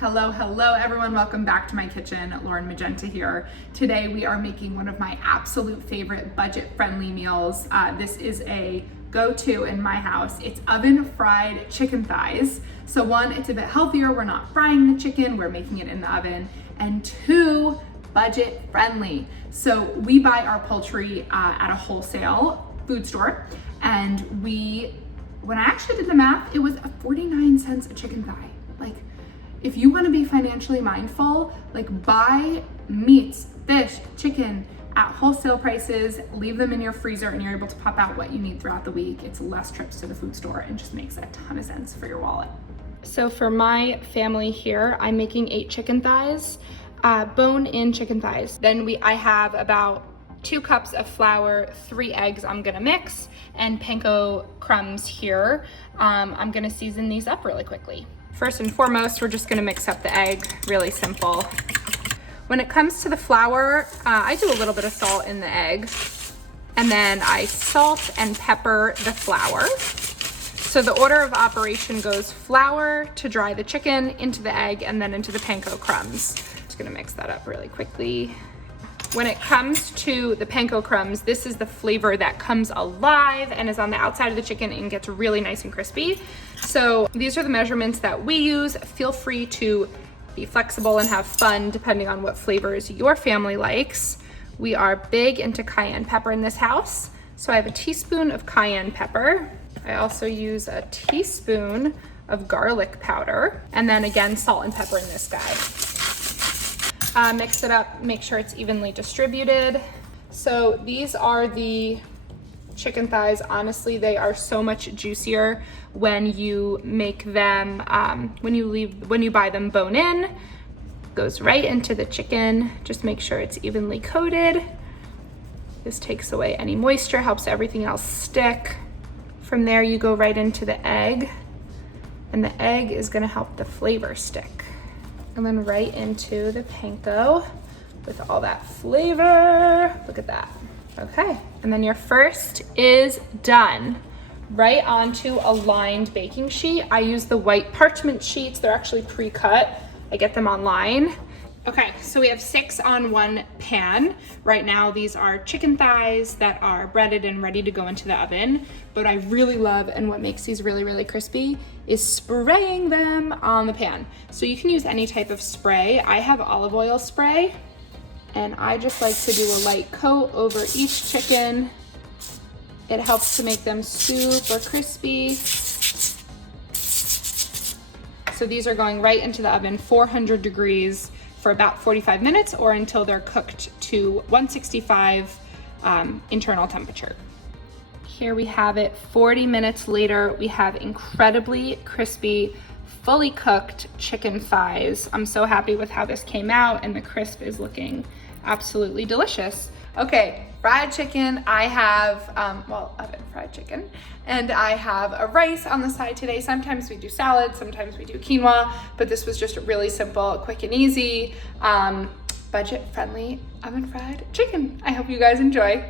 Hello everyone, welcome back to my kitchen. Lauren Magenta here. Today we are making one of my absolute favorite budget-friendly meals. This is a go-to in my house. It's oven fried chicken thighs. So one, it's a bit healthier. We're not frying the chicken, we're making it in the oven. And two, budget friendly. So we buy our poultry at a wholesale food store, and when I actually did the math, it was 49 cents a chicken thigh. Like, if you want to be financially mindful, like buy meats, fish, chicken at wholesale prices, leave them in your freezer, and you're able to pop out what you need throughout the week. It's less trips to the food store and just makes a ton of sense for your wallet. So for my family here, I'm making 8 chicken thighs, bone-in chicken thighs. Then I have about 2 cups of flour, 3 eggs I'm gonna mix, and panko crumbs here. I'm gonna season these up really quickly. First and foremost, we're just gonna mix up the egg, really simple. When it comes to the flour, I do a little bit of salt in the egg, and then I salt and pepper the flour. So the order of operation goes flour to dry the chicken, into the egg, and then into the panko crumbs. Just gonna mix that up really quickly. When it comes to the panko crumbs, this is the flavor that comes alive and is on the outside of the chicken and gets really nice and crispy. So these are the measurements that we use. Feel free to be flexible and have fun depending on what flavors your family likes. We are big into cayenne pepper in this house. So I have a teaspoon of cayenne pepper. I also use a teaspoon of garlic powder, and then again, salt and pepper in this guy. Mix it up, make sure it's evenly distributed. So these are the chicken thighs. Honestly, they are so much juicier when you make them, when you buy them bone in. Goes right into the chicken. Just make sure it's evenly coated. This takes away any moisture, helps everything else stick. From there, you go right into the egg, and the egg is gonna help the flavor stick. And then right into the panko with all that flavor. Look at that. Okay, and then your first is done. Right onto a lined baking sheet. I use the white parchment sheets. They're actually pre-cut. I get them online. Okay, so we have 6 on 1 pan. Right now, these are chicken thighs that are breaded and ready to go into the oven. But I really love, and what makes these really, really crispy, is spraying them on the pan. So you can use any type of spray. I have olive oil spray, and I just like to do a light coat over each chicken. It helps to make them super crispy. So these are going right into the oven, 400 degrees, for about 45 minutes, or until they're cooked to 165 internal temperature. Here we have it, 40 minutes later. We have incredibly crispy, fully cooked chicken thighs. I'm so happy with how this came out, and the crisp is looking absolutely delicious. Okay, fried chicken. I have, oven fried chicken, and I have a rice on the side today. Sometimes we do salad, sometimes we do quinoa, but this was just really simple, quick and easy, budget-friendly oven fried chicken. I hope you guys enjoy.